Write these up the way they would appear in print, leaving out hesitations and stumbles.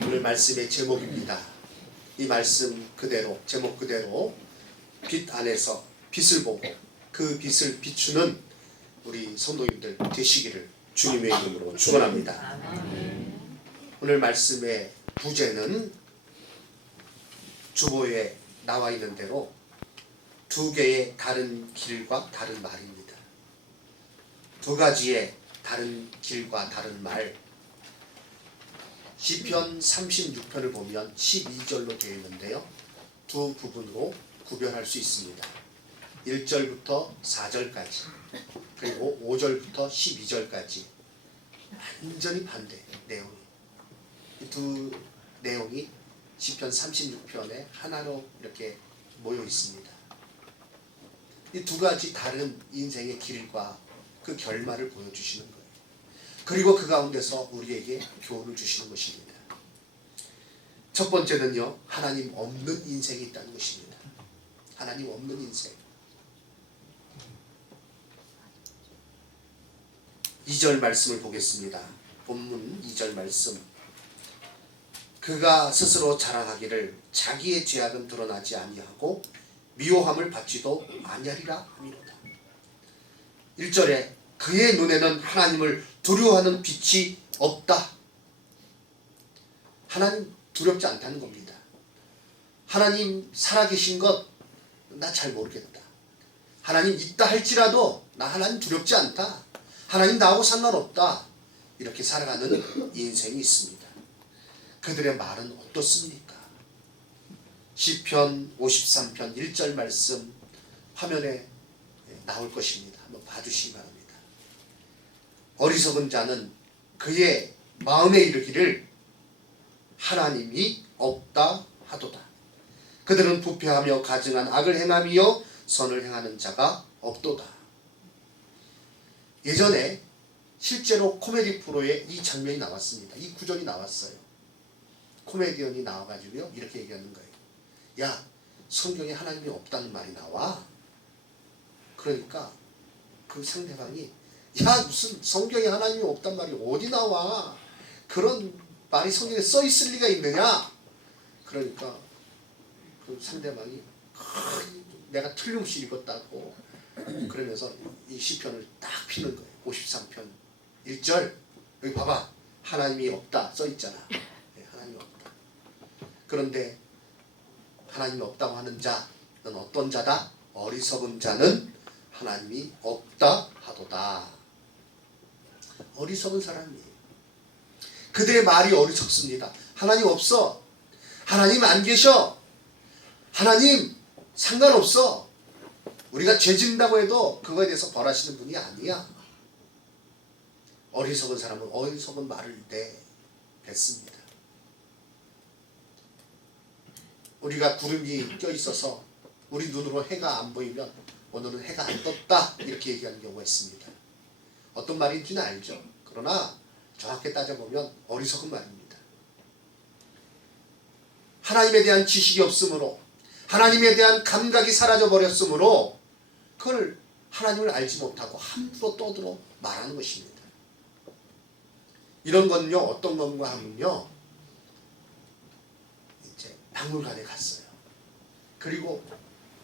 오늘 말씀의 제목입니다. 이 말씀 그대로, 제목 그대로 빛 안에서 빛을 보고 그 빛을 비추는 우리 성도님들 되시기를 주님의 이름으로 축원합니다. 오늘 말씀의 부제는 주보에 나와 있는 대로 두 개의 다른 길과 다른 말입니다. 두 가지의 다른 길과 다른 말. 시편 36편을 보면 12절로 되어 있는데요. 두 부분으로 구별할 수 있습니다. 1절부터 4절까지 그리고 5절부터 12절까지 완전히 반대 내용이, 이 두 내용이 시편 36편에 하나로 이렇게 모여 있습니다. 이 두 가지 다른 인생의 길과 그 결말을 보여주시는 거예요. 그리고 그 가운데서 우리에게 교훈을 주시는 것입니다. 첫 번째는요, 하나님 없는 인생이 있다는 것입니다. 하나님 없는 인생. 2절 말씀을 보겠습니다. 본문 2절 말씀. 그가 스스로 자랑하기를 자기의 죄악은 드러나지 아니하고 미워함을 받지도 아니하리라 하미로다. 1절에 그의 눈에는 하나님을 두려워하는 빛이 없다. 하나님 두렵지 않다는 겁니다. 하나님 살아계신 것 나 잘 모르겠다. 하나님 있다 할지라도 나 하나님 두렵지 않다. 하나님 나하고 상관없다. 이렇게 살아가는 인생이 있습니다. 그들의 말은 어떻습니까? 시편 53편 1절 말씀 화면에 나올 것입니다. 한번 봐주시기 바랍니다. 어리석은 자는 그의 마음에 이르기를 하나님이 없다 하도다. 그들은 부패하며 가증한 악을 행하며 선을 행하는 자가 없도다. 예전에 실제로 코미디 프로에 이 장면이 나왔습니다. 이 구절이 나왔어요. 코미디언이 나와가지고요 이렇게 얘기하는 거예요. 야, 성경에 하나님이 없다는 말이 나와. 그러니까 그 상대방이 야, 무슨 성경에 하나님이 없단 말이 어디 나와? 그런 말이 성경에 써 있을 리가 있느냐? 그러니까 그 상대방이 내가 틀림없이 읽었다고 그러면서 이 시편을 딱 피는 거예요. 53편 1절 여기 봐봐, 하나님이 없다 써 있잖아. 네, 하나님이 없다. 그런데 하나님이 없다고 하는 자는 어떤 자다? 어리석은 자는 하나님이 없다 하도다. 어리석은 사람이에요. 그들의 말이 어리석습니다. 하나님 없어. 하나님 안 계셔. 하나님 상관없어. 우리가 죄 짓는다고 해도 그거에 대해서 벌하시는 분이 아니야. 어리석은 사람은 어리석은 말을 뱉습니다. 우리가 구름이 껴있어서 우리 눈으로 해가 안 보이면 오늘은 해가 안 떴다 이렇게 얘기하는 경우가 있습니다. 어떤 말인지는 알죠. 그러나 정확히 따져보면 어리석은 말입니다. 하나님에 대한 지식이 없으므로, 하나님에 대한 감각이 사라져 버렸으므로 그걸 하나님을 알지 못하고 함부로 떠들어 말하는 것입니다. 이런 건요 어떤 건가 하면요, 이제 박물관에 갔어요. 그리고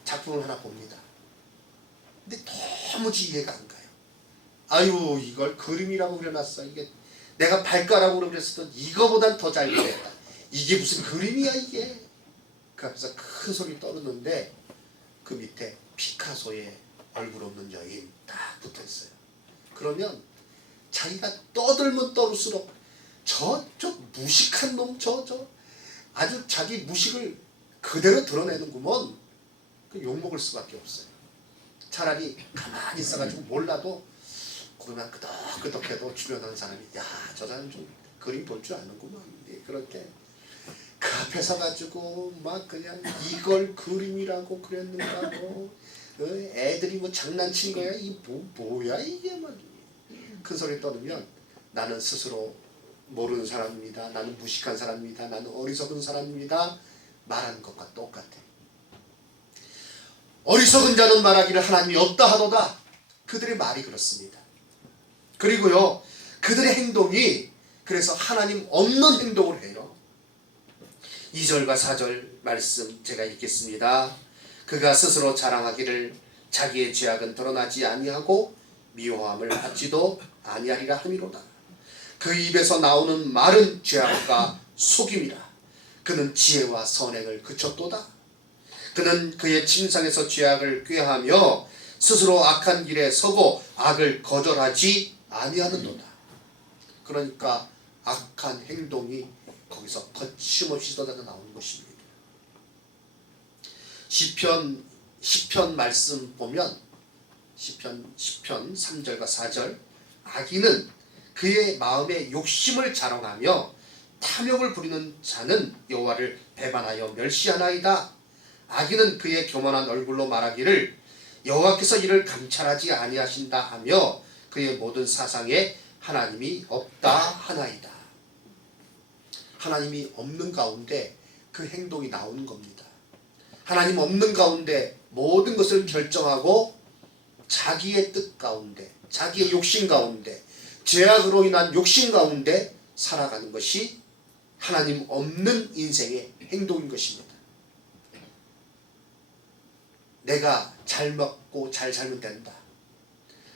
작품을 하나 봅니다. 근데 도무지 이해가 안 가요. 아유, 이걸 그림이라고 그려놨어. 이게 내가 발가락으로 그렸어도 이거보단 더 잘 그렸다. 이게 무슨 그림이야 이게. 그 앞에서 큰 소리 떠르는데 그 밑에 피카소의 얼굴 없는 여인 딱 붙어있어요. 그러면 자기가 떠들면 떠들수록 저 무식한 놈 아주 자기 무식을 그대로 드러내는구먼. 그 욕먹을 수밖에 없어요. 차라리 가만히 있어가지고 몰라도 그러면 끄덕끄덕해도 주변하는 사람이 야, 저 사람 좀 그림 볼 줄 아는구만. 그렇게 그 앞에 서가지고 막 그냥 이걸 그림이라고 그렸는가 뭐 애들이 뭐 장난친 거야 이 뭐야 이게 막 큰 소리 떠들면 나는 스스로 모르는 사람입니다. 나는 무식한 사람입니다. 나는 어리석은 사람입니다. 말하는 것과 똑같아. 어리석은 자는 말하기를 하나님이 없다 하도다. 그들의 말이 그렇습니다. 그리고요 그들의 행동이 그래서 하나님 없는 행동을 해요. 2절과 4절 말씀 제가 읽겠습니다. 그가 스스로 자랑하기를 자기의 죄악은 드러나지 아니하고 미워함을 받지도 아니하리라 함이로다. 그 입에서 나오는 말은 죄악과 속임이라. 그는 지혜와 선행을 그쳤도다. 그는 그의 침상에서 죄악을 꾀하며 스스로 악한 길에 서고 악을 거절하지 아니하는도다. 그러니까 악한 행동이 거기서 거침없이 쏟아져 나오는 것입니다. 시편 말씀 보면 시편 3절과 4절 악인은 그의 마음에 욕심을 자랑하며 탐욕을 부리는 자는 여호와를 배반하여 멸시하나이다. 악인은 그의 교만한 얼굴로 말하기를 여호와께서 이를 감찰하지 아니하신다 하며 그의 모든 사상에 하나님이 없다 하나이다. 하나님이 없는 가운데 그 행동이 나오는 겁니다. 하나님 없는 가운데 모든 것을 결정하고 자기의 뜻 가운데, 자기의 욕심 가운데, 죄악으로 인한 욕심 가운데 살아가는 것이 하나님 없는 인생의 행동인 것입니다. 내가 잘 먹고 잘 살면 된다.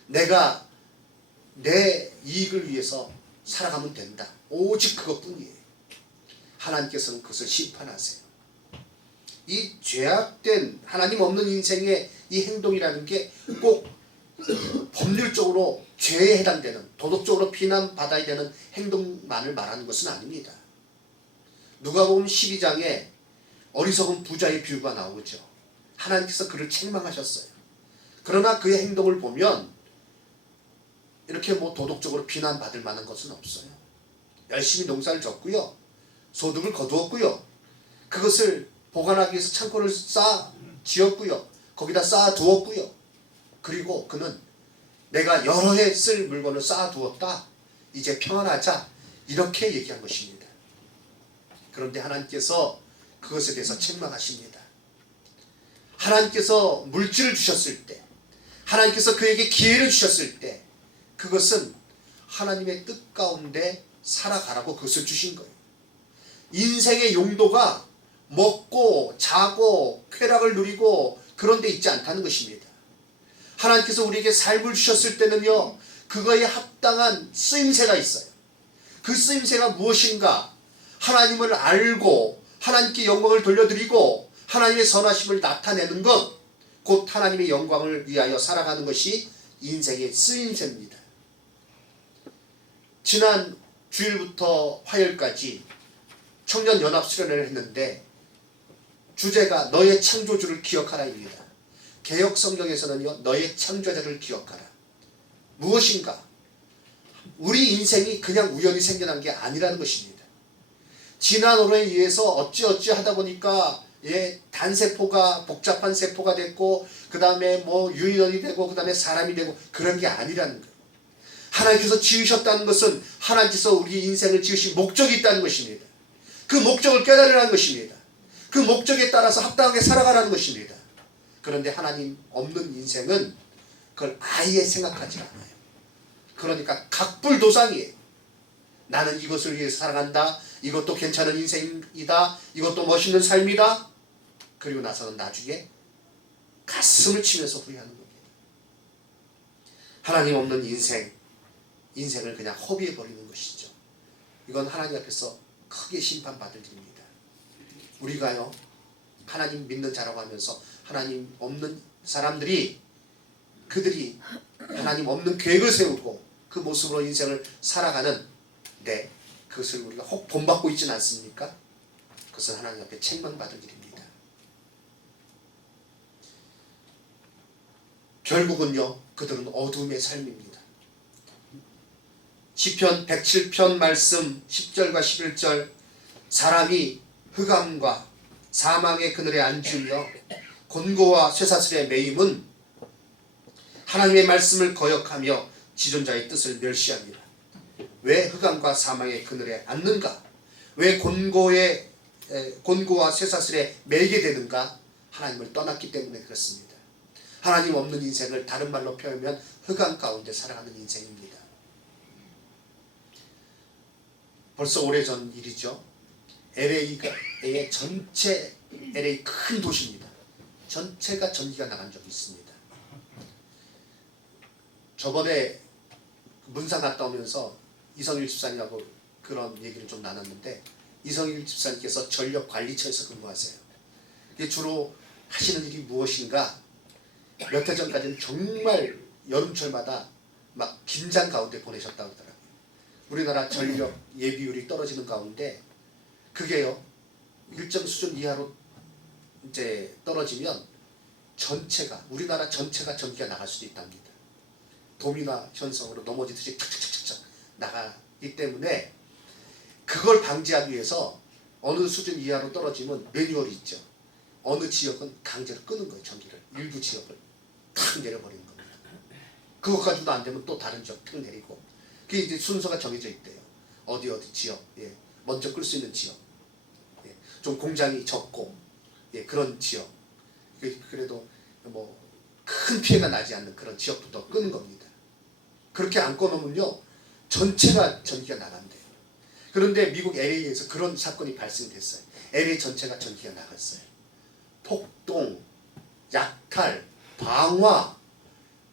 내가 내 이익을 위해서 살아가면 된다. 오직 그것뿐이에요. 하나님께서는 그것을 심판하세요. 이 죄악된 하나님 없는 인생의 이 행동이라는 게 꼭 법률적으로 죄에 해당되는, 도덕적으로 비난받아야 되는 행동만을 말하는 것은 아닙니다. 누가복음 12장에 어리석은 부자의 비유가 나오죠. 하나님께서 그를 책망하셨어요. 그러나 그의 행동을 보면 이렇게 도덕적으로 비난받을 만한 것은 없어요. 열심히 농사를 졌고요. 소득을 거두었고요. 그것을 보관하기 위해서 창고를 지었고요. 거기다 쌓아두었고요. 그리고 그는 내가 여러 해 쓸 물건을 쌓아두었다. 이제 평안하자. 이렇게 얘기한 것입니다. 그런데 하나님께서 그것에 대해서 책망하십니다. 하나님께서 물질을 주셨을 때, 하나님께서 그에게 기회를 주셨을 때 그것은 하나님의 뜻 가운데 살아가라고 그것을 주신 거예요. 인생의 용도가 먹고 자고 쾌락을 누리고 그런 데 있지 않다는 것입니다. 하나님께서 우리에게 삶을 주셨을 때는요, 그거에 합당한 쓰임새가 있어요. 그 쓰임새가 무엇인가? 하나님을 알고 하나님께 영광을 돌려드리고 하나님의 선하심을 나타내는 것, 곧 하나님의 영광을 위하여 살아가는 것이 인생의 쓰임새입니다. 지난 주일부터 화요일까지 청년연합 수련회를 했는데 주제가 너의 창조주를 기억하라입니다. 개역 성경에서는요, 너의 창조자를 기억하라. 무엇인가? 우리 인생이 그냥 우연히 생겨난 게 아니라는 것입니다. 지난 호르에 의해서 어찌어찌 하다 보니까 단세포가 복잡한 세포가 됐고, 그 다음에 유인원이 되고, 그 다음에 사람이 되고, 그런 게 아니라는 거예요. 하나님께서 지으셨다는 것은 하나님께서 우리 인생을 지으신 목적이 있다는 것입니다. 그 목적을 깨달으라는 것입니다. 그 목적에 따라서 합당하게 살아가라는 것입니다. 그런데 하나님 없는 인생은 그걸 아예 생각하지 않아요. 그러니까 각불도상이에요. 나는 이것을 위해서 살아간다. 이것도 괜찮은 인생이다. 이것도 멋있는 삶이다. 그리고 나서는 나중에 가슴을 치면서 후회하는 겁니다. 하나님 없는 인생을 그냥 허비해버리는 것이죠. 이건 하나님 앞에서 크게 심판받을 일입니다. 우리가요, 하나님 믿는 자라고 하면서 하나님 없는 사람들이, 그들이 하나님 없는 계획을 세우고 그 모습으로 인생을 살아가는데 그것을 우리가 혹 본받고 있지는 않습니까? 그것은 하나님 앞에 책망받을 일입니다. 결국은요, 그들은 어둠의 삶입니다. 시편 107편 말씀 10절과 11절, 사람이 흑암과 사망의 그늘에 앉으며 곤고와 쇠사슬에 매임은 하나님의 말씀을 거역하며 지존자의 뜻을 멸시합니다. 왜 흑암과 사망의 그늘에 앉는가? 왜 곤고와 쇠사슬에 매이게 되는가? 하나님을 떠났기 때문에 그렇습니다. 하나님 없는 인생을 다른 말로 표현하면 흑암 가운데 살아가는 인생입니다. 벌써 오래전 일이죠. LA의 전체 LA 큰 도시입니다. 전체가 전기가 나간 적이 있습니다. 저번에 문산 갔다 오면서 이성일 집사님하고 그런 얘기를 좀 나눴는데, 이성일 집사님께서 전력관리처에서 근무하세요. 이게 주로 하시는 일이 무엇인가? 몇 해 전까지는 정말 여름철마다 막 긴장 가운데 보내셨다고 하더라고요. 우리나라 전력 예비율이 떨어지는 가운데 그게요, 일정 수준 이하로 이제 떨어지면 전체가, 우리나라 전체가 전기가 나갈 수도 있답니다. 도미노 현상으로 넘어지듯이 착착착착 나가기 때문에 그걸 방지하기 위해서 어느 수준 이하로 떨어지면 매뉴얼이 있죠. 어느 지역은 강제로 끄는 거예요. 전기를. 일부 지역을 탁 내려버리는 겁니다. 그것 가지고도 안 되면 또 다른 지역 탁 내리고, 그게 이제 순서가 정해져 있대요. 어디 지역, 예, 먼저 끌 수 있는 지역, 예, 좀 공장이 적고, 예, 그런 지역, 그래도 뭐 큰 피해가 나지 않는 그런 지역부터 끄는 겁니다. 그렇게 안 꺼놓으면요, 전체가 전기가 나간대요. 그런데 미국 LA에서 그런 사건이 발생됐어요. LA 전체가 전기가 나갔어요. 폭동, 약탈, 방화,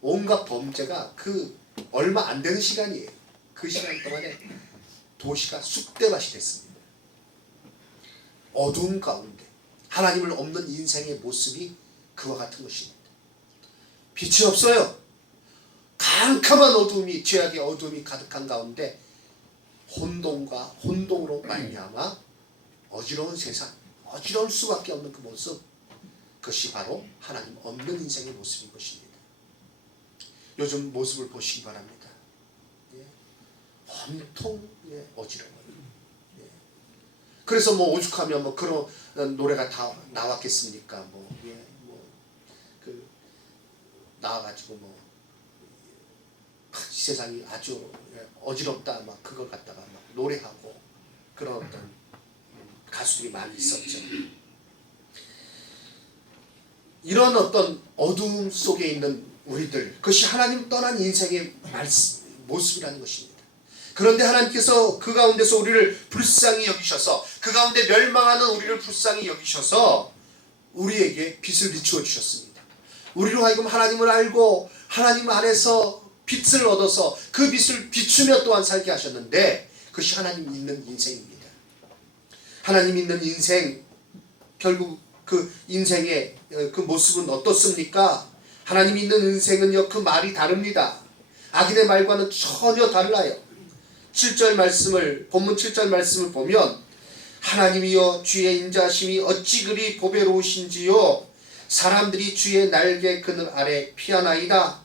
온갖 범죄가 그 얼마 안 되는 시간이에요. 그 시간 동안에 도시가 쑥대밭이 됐습니다. 어두운 가운데 하나님을 없는 인생의 모습이 그와 같은 것입니다. 빛이 없어요. 캄캄한 어둠이, 죄악의 어둠이 가득한 가운데 혼동으로 말미암아 어지러운 세상, 어지러울 수밖에 없는 그 모습, 그것이 바로 하나님 없는 인생의 모습인 것입니다. 요즘 모습을 보시기 바랍니다. 예. 온통 어지러워요. 예. 그래서 뭐 오죽하면 뭐 그런 노래가 다 나왔겠습니까? 나와가지고 이 세상이 아주 어지럽다, 막 그걸 갖다가 막 노래하고 그런 어떤 가수들이 많이 있었죠. 이런 어떤 어두움 속에 있는 우리들, 그것이 하나님 떠난 인생의 모습이라는 것입니다. 그런데 하나님께서 그 가운데서 우리를 불쌍히 여기셔서, 그 가운데 멸망하는 우리를 불쌍히 여기셔서 우리에게 빛을 비추어 주셨습니다. 우리로 하여금 하나님을 알고 하나님 안에서 빛을 얻어서 그 빛을 비추며 또한 살게 하셨는데, 그것이 하나님 있는 인생입니다. 하나님 있는 인생, 결국 그 인생의 그 모습은 어떻습니까? 하나님 있는 인생은요, 그 말이 다릅니다. 악인의 말과는 전혀 달라요. 7절 말씀을, 본문 7절 말씀을 보면, 하나님이여 주의 인자하심이 어찌 그리 보배로우신지요. 사람들이 주의 날개 그늘 아래 피하나이다.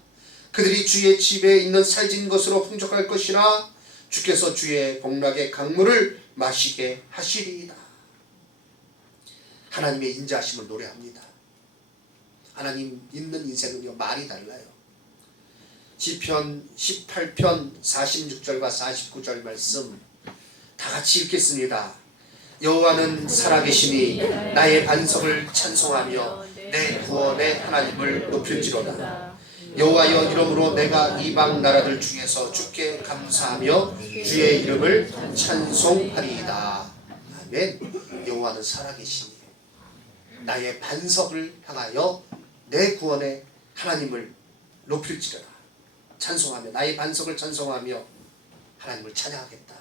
그들이 주의 집에 있는 살진 것으로 풍족할 것이라. 주께서 주의 복락의 강물을 마시게 하시리이다. 하나님의 인자하심을 노래합니다. 하나님 있는 인생은요, 말이 달라요. 시편 18편 46절과 49절 말씀 다 같이 읽겠습니다. 여호와는 살아계시니 나의 반석을 찬송하며 내 구원의 하나님을 높일지로다. 여호와여, 이러므로 내가 이방 나라들 중에서 주께 감사하며 주의 이름을 찬송하리이다. 아멘. 여호와는 살아계시니 나의 반석을 향하여 내 구원의 하나님을 높일지로다. 찬송하며, 나의 반석을 찬송하며 하나님을 찬양하겠다.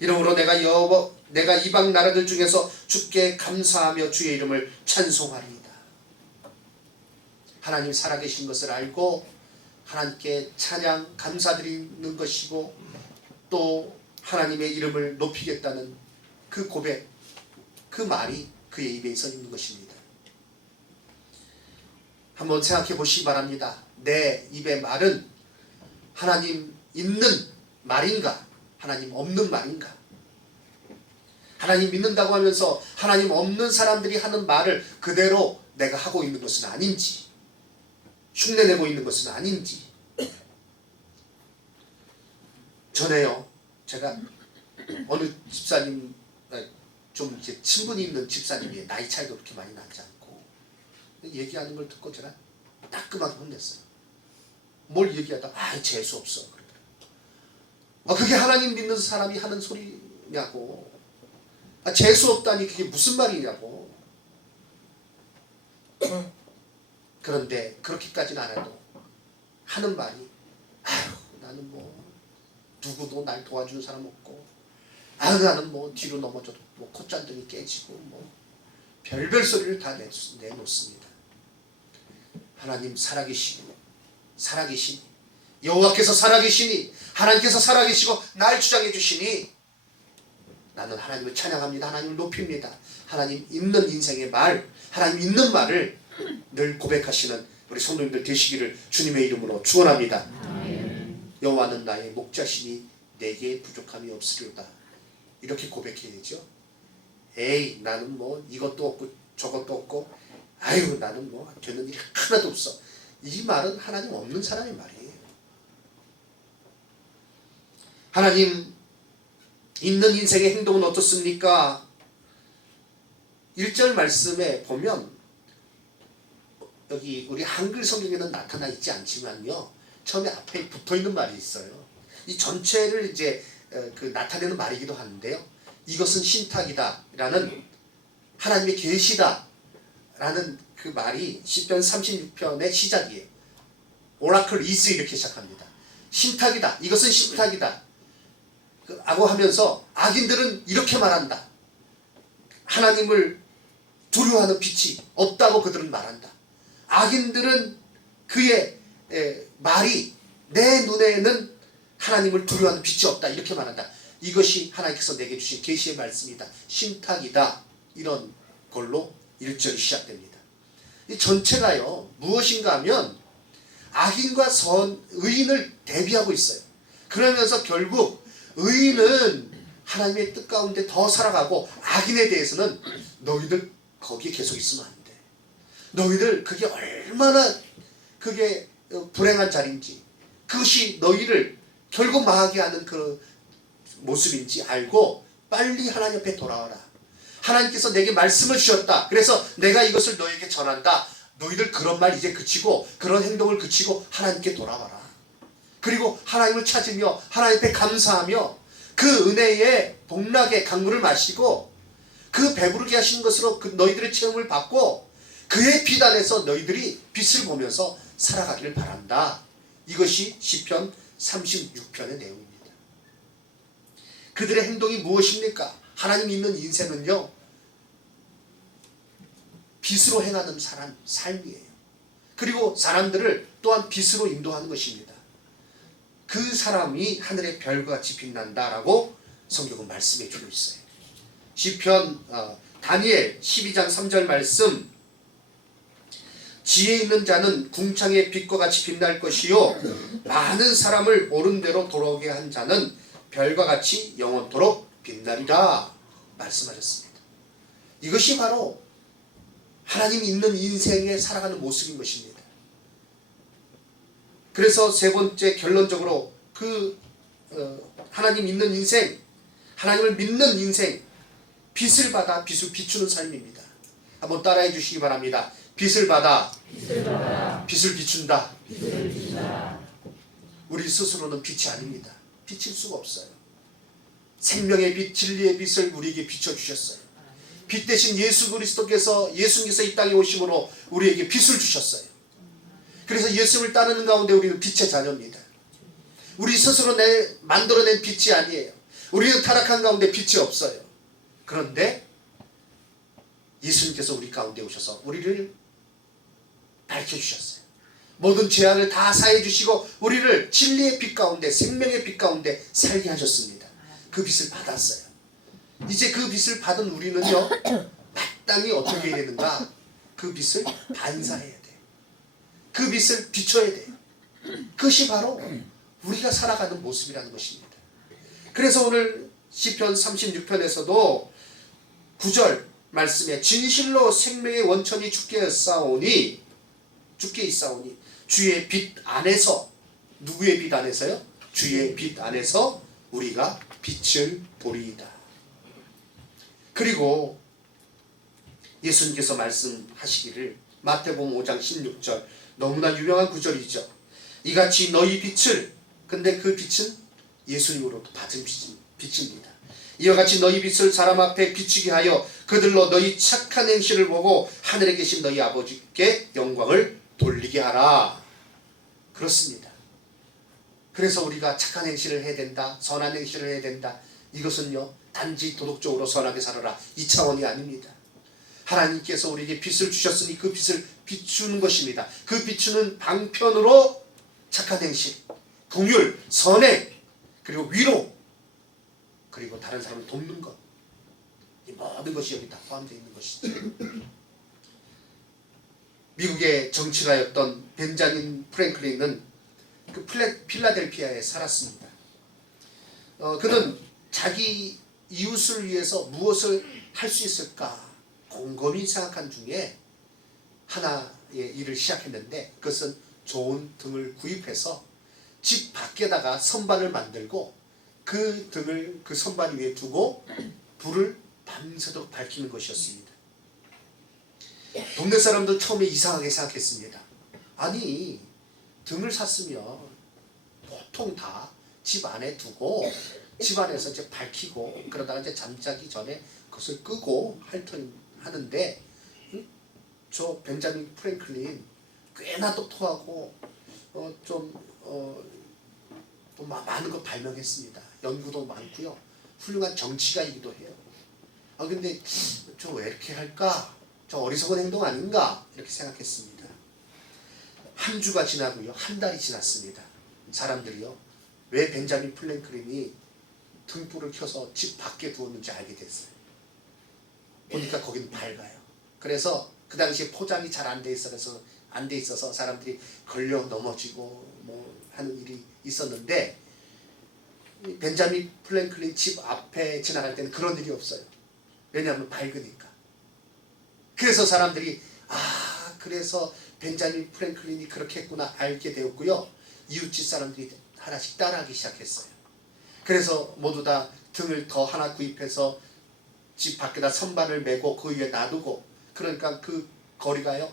이러므로 내가 이방 나라들 중에서 주께 감사하며 주의 이름을 찬송하리이다. 하나님 살아계신 것을 알고 하나님께 찬양 감사드리는 것이고, 또 하나님의 이름을 높이겠다는 그 고백, 그 말이 그의 입에 서 있는 것입니다. 한번 생각해 보시기 바랍니다. 내 입의 말은 하나님 있는 말인가, 하나님 없는 말인가? 하나님 믿는다고 하면서 하나님 없는 사람들이 하는 말을 그대로 내가 하고 있는 것은 아닌지, 흉내내고 있는 것은 아닌지. 전에요, 제가 어느 집사님, 좀 이제 친분이 있는 집사님이 나이 차이도 그렇게 많이 나지 않고, 얘기하는 걸 듣고 제가 따끔하게 혼냈어요. 뭘 얘기하다가 재수 없어 그러더라고요. 그게 하나님 믿는 사람이 하는 소리냐고. 재수 없다니 그게 무슨 말이냐고. 그런데 그렇게까지는 안 해도 하는 말이 아유 나는 뭐 누구도 날 도와주는 사람 없고 나는 뭐 뒤로 넘어져도 뭐 콧잔등이 깨지고 뭐 별별 소리를 다 내놓습니다. 하나님 살아계시니 여호와께서 살아계시니 하나님께서 살아계시고 날 주장해 주시니 나는 하나님을 찬양합니다. 하나님을 높입니다. 하나님 있는 인생의 말, 하나님 있는 말을 늘 고백하시는 우리 성도님들 되시기를 주님의 이름으로 축원합니다. 여호와는 나의 목자시니 내게 부족함이 없으리로다. 이렇게 고백해야죠. 에이 나는 뭐 이것도 없고 저것도 없고 아유 나는 뭐 되는 일이 하나도 없어. 이 말은 하나님 없는 사람의 말이에요. 하나님 있는 인생의 행동은 어떻습니까? 1절 말씀에 보면 여기 우리 한글 성경에는 나타나 있지 않지만요. 처음에 앞에 붙어있는 말이 있어요. 이 전체를 이제 나타내는 말이기도 하는데요. 이것은 신탁이다 라는 하나님의 계시다 라는 그 말이 시편 36편의 시작이에요. 오라클 이즈 이렇게 시작합니다. 신탁이다. 이것은 신탁이다. 라고 하면서 악인들은 이렇게 말한다. 하나님을 두려워하는 빛이 없다고 그들은 말한다. 악인들은 그의 말이 내 눈에는 하나님을 두려워하는 빛이 없다. 이렇게 말한다. 이것이 하나님께서 내게 주신 계시의 말씀이다. 신탁이다. 이런 걸로 1절이 시작됩니다. 이 전체가요. 무엇인가 하면 악인과 의인을 대비하고 있어요. 그러면서 결국 의인은 하나님의 뜻 가운데 더 살아가고 악인에 대해서는 너희들 거기에 계속 있으면 안 돼. 너희들 그게 얼마나 그게 불행한 자리인지 그것이 너희를 결국 망하게 하는 그 모습인지 알고 빨리 하나님 앞에 돌아와라. 하나님께서 내게 말씀을 주셨다. 그래서 내가 이것을 너에게 전한다. 너희들 그런 말 이제 그치고 그런 행동을 그치고 하나님께 돌아와라. 그리고 하나님을 찾으며 하나님 앞에 감사하며 그 은혜의 복락의 강물을 마시고 그 배부르게 하신 것으로 그 너희들의 체험을 받고 그의 빛 안에서 너희들이 빛을 보면서 살아가기를 바란다. 이것이 시편 36편의 내용입니다. 그들의 행동이 무엇입니까? 하나님 있는 인생은요 빛으로 행하는 삶이에요. 그리고 사람들을 또한 빛으로 인도하는 것입니다. 그 사람이 하늘의 별과 같이 빛난다라고 성경은 말씀해 주고 있어요. 시편 다니엘 12장 3절 말씀 지혜 있는 자는 궁창의 빛과 같이 빛날 것이요 많은 사람을 옳은 대로 돌아오게 한 자는 별과 같이 영원토록 빛나리라 말씀하셨습니다. 이것이 바로 하나님 있는 인생에 살아가는 모습인 것입니다. 그래서 세 번째 결론적으로 하나님 있는 인생, 하나님을 믿는 인생, 빛을 받아 빛을 비추는 삶입니다. 한번 따라해 주시기 바랍니다. 빛을 받아 빛을 비춘다. 우리 스스로는 빛이 아닙니다. 비칠 수가 없어요. 생명의 빛, 진리의 빛을 우리에게 비춰주셨어요. 빛 대신 예수님께서 이 땅에 오심으로 우리에게 빛을 주셨어요. 그래서 예수님을 따르는 가운데 우리는 빛의 자녀입니다. 우리 스스로 만들어낸 빛이 아니에요. 우리는 타락한 가운데 빛이 없어요. 그런데 예수님께서 우리 가운데 오셔서 우리를 밝혀주셨어요. 모든 죄악을 다 사해 주시고 우리를 진리의 빛 가운데 생명의 빛 가운데 살게 하셨습니다. 그 빛을 받았어요. 이제 그 빛을 받은 우리는요 마땅히 어떻게 해야 되는가? 그 빛을 반사해야 돼. 그 빛을 비춰야 돼. 그것이 바로 우리가 살아가는 모습이라는 것입니다. 그래서 오늘 시편 36편에서도 9절 말씀에 진실로 생명의 원천이 주께 있사오니 주의 빛 안에서, 누구의 빛 안에서요? 주의 빛 안에서 우리가 빛을 보리이다. 그리고 예수님께서 말씀하시기를 마태복음 5장 16절 너무나 유명한 구절이죠. 이같이 너희 빛을, 근데 그 빛은 예수님으로부터 받은 빛입니다. 이와 같이 너희 빛을 사람 앞에 비추게 하여 그들로 너희 착한 행실을 보고 하늘에 계신 너희 아버지께 영광을 돌리게 하라. 그렇습니다. 그래서 우리가 착한 행실을 해야 된다, 선한 행실을 해야 된다, 이것은요 단지 도덕적으로 선하게 살아라 이 차원이 아닙니다. 하나님께서 우리에게 빛을 주셨으니 그 빛을 비추는 것입니다. 그 비추는 방편으로 착한 행실, 긍휼, 선행, 그리고 위로, 그리고 다른 사람을 돕는 것, 이 모든 것이 여기 다 포함되어 있는 것이죠. 미국의 정치가였던 벤자민 프랭클린은 그 필라델피아에 살았습니다. 그는 자기 이웃을 위해서 무엇을 할 수 있을까 곰곰이 생각한 중에 하나의 일을 시작했는데, 그것은 좋은 등을 구입해서 집 밖에다가 선반을 만들고 그 등을 그 선반 위에 두고 불을 밤새도록 밝히는 것이었습니다. 동네 사람들 처음에 이상하게 생각했습니다. 아니, 등을 샀으면 보통 다 집 안에 두고 집 안에서 이제 밝히고 그러다가 이제 잠자기 전에 그것을 끄고 하는데, 저 벤자민 프랭클린 꽤나 똑똑하고 또 많은 거 발명했습니다. 연구도 많고요. 훌륭한 정치가이기도 해요. 근데 저 왜 이렇게 할까? 저 어리석은 행동 아닌가? 이렇게 생각했습니다. 한 주가 지나고요. 한 달이 지났습니다. 사람들이요, 왜 벤자민 프랭클린이 등불을 켜서 집 밖에 두었는지 알게 됐어요. 보니까 거긴 밝아요. 그래서 그 당시에 포장이 잘 안 돼 있어서 사람들이 걸려 넘어지고 뭐 하는 일이 있었는데, 벤자민 프랭클린 집 앞에 지나갈 때는 그런 일이 없어요. 왜냐하면 밝으니까. 그래서 사람들이 그래서 벤자민 프랭클린이 그렇게 했구나 알게 되었고요. 이웃집 사람들이 하나씩 따라하기 시작했어요. 그래서 모두 다 등을 더 하나 구입해서 집 밖에다 선반을 메고 그 위에 놔두고, 그러니까 그 거리가요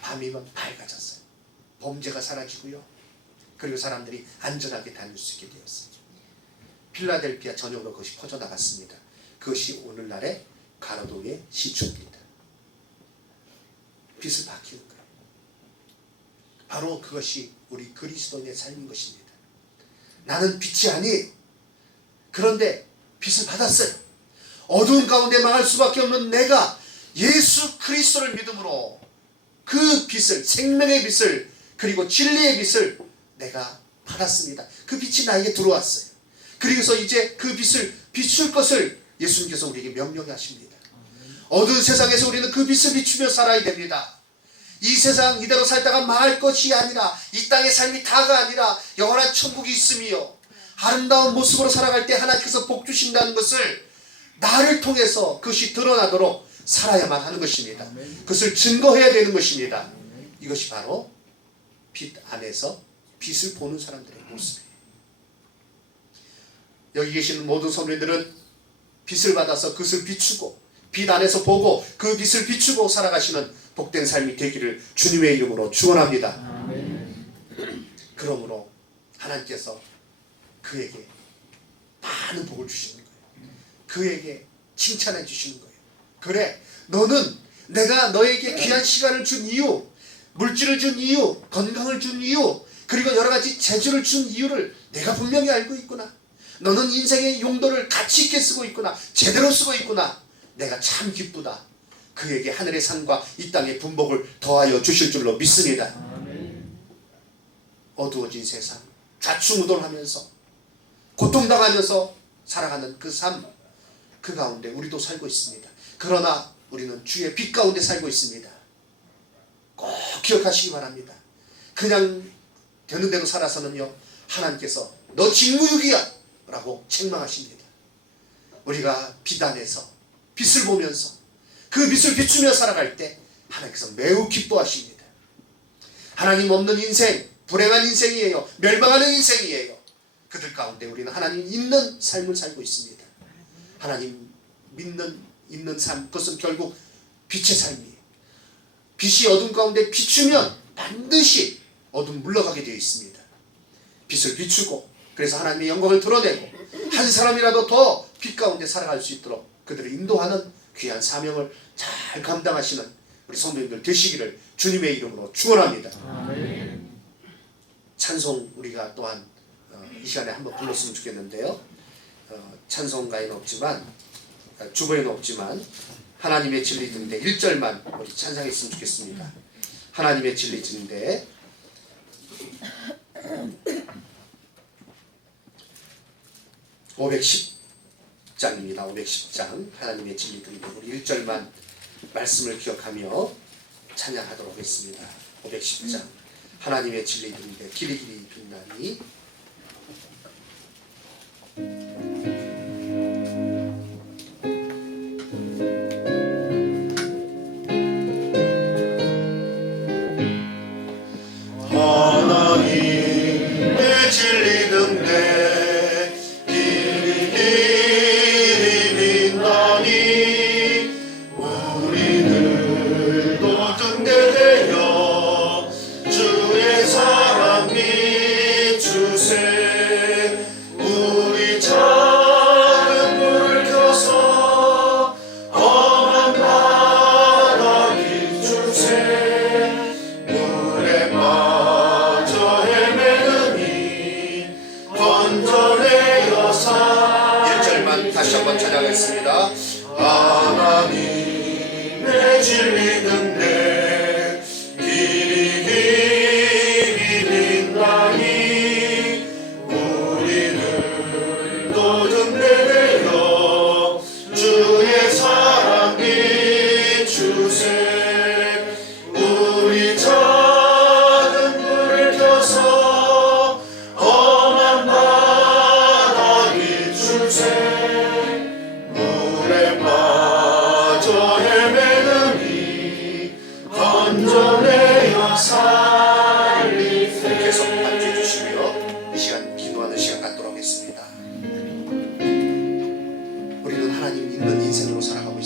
밤이면 밝아졌어요. 범죄가 사라지고요. 그리고 사람들이 안전하게 다닐 수 있게 되었어요. 필라델피아 전역으로 그것이 퍼져나갔습니다. 그것이 오늘날의 가로등의 시초입니다. 빛을 밝히는 거예요. 바로 그것이 우리 그리스도인의 삶인 것입니다. 나는 빛이 아니, 그런데 빛을 받았어요. 어두운 가운데 망할 수밖에 없는 내가 예수 그리스도를 믿음으로 그 빛을, 생명의 빛을, 그리고 진리의 빛을 내가 받았습니다. 그 빛이 나에게 들어왔어요. 그리고서 이제 그 빛을 비출 것을 예수님께서 우리에게 명령하십니다. 어두운 세상에서 우리는 그 빛을 비추며 살아야 됩니다. 이 세상 이대로 살다가 망할 것이 아니라, 이 땅의 삶이 다가 아니라 영원한 천국이 있으며 아름다운 모습으로 살아갈 때 하나님께서 복 주신다는 것을 나를 통해서 그것이 드러나도록 살아야만 하는 것입니다. 그것을 증거해야 되는 것입니다. 이것이 바로 빛 안에서 빛을 보는 사람들의 모습이에요. 여기 계시는 모든 성도님들은 빛을 받아서 그것을 비추고 빛 안에서 보고 그 빛을 비추고 살아가시는 복된 삶이 되기를 주님의 이름으로 축원합니다. 그러므로 하나님께서 그에게 많은 복을 주시는 거예요. 그에게 칭찬해 주시는 거예요. 그래, 너는 내가 너에게 귀한 시간을 준 이유, 물질을 준 이유, 건강을 준 이유, 그리고 여러 가지 재주를 준 이유를 내가 분명히 알고 있구나. 너는 인생의 용도를 가치 있게 쓰고 있구나. 제대로 쓰고 있구나. 내가 참 기쁘다. 그에게 하늘의 산과 이 땅의 분복을 더하여 주실 줄로 믿습니다. 어두워진 세상, 좌충우돌하면서 고통당하면서 살아가는 그 삶, 그 가운데 우리도 살고 있습니다. 그러나 우리는 주의 빛 가운데 살고 있습니다. 꼭 기억하시기 바랍니다. 그냥 되는 대로 살아서는요, 하나님께서 너 직무유기야 라고 책망하십니다. 우리가 빛 안에서 빛을 보면서 그 빛을 비추며 살아갈 때 하나님께서 매우 기뻐하십니다. 하나님 없는 인생, 불행한 인생이에요. 멸망하는 인생이에요. 그들 가운데 우리는 하나님 있는 삶을 살고 있습니다. 하나님 있는 삶, 그것은 결국 빛의 삶이에요. 빛이 어둠 가운데 비추면 반드시 어둠 물러가게 되어 있습니다. 빛을 비추고 그래서 하나님의 영광을 드러내고 한 사람이라도 더 빛 가운데 살아갈 수 있도록 그들을 인도하는 귀한 사명을 잘 감당하시는 우리 성도님들 되시기를 주님의 이름으로 축원합니다. 찬송 우리가 또한 이 시간에 한번 불렀으면 좋겠는데요. 찬송가에는 없지만 주보에는 없지만 하나님의 진리 듣는데 1절만 우리 찬양했으면 좋겠습니다. 하나님의 진리 듣는데 510장입니다. 510장 하나님의 진리 듣는데 우리 1절만 말씀을 기억하며 찬양하도록 하겠습니다. 510장 하나님의 진리 듣는데 길이길이 빛나니 하나님의 진리 듣는데 길이 길이 빛나니 우리들도 등대 되어 주의 사랑 비추세 우리 작은 불을 켜서 험한 바다 비추세 물에 빠져 헤매느니 건져내어사 1절만 다시 한번 찬양하겠습니다. 하나님의 진리 듣는데 길이 길이 빛나니 우리들도 등대되어 주의 사랑 비추세 우리 작은 불을 켜서 험한 바다 비추세 물에 빠져 헤매느니 건져내어 살리세 계속 반주해 주시며 이 시간 기도하는 시간 갖도록 하겠습니다.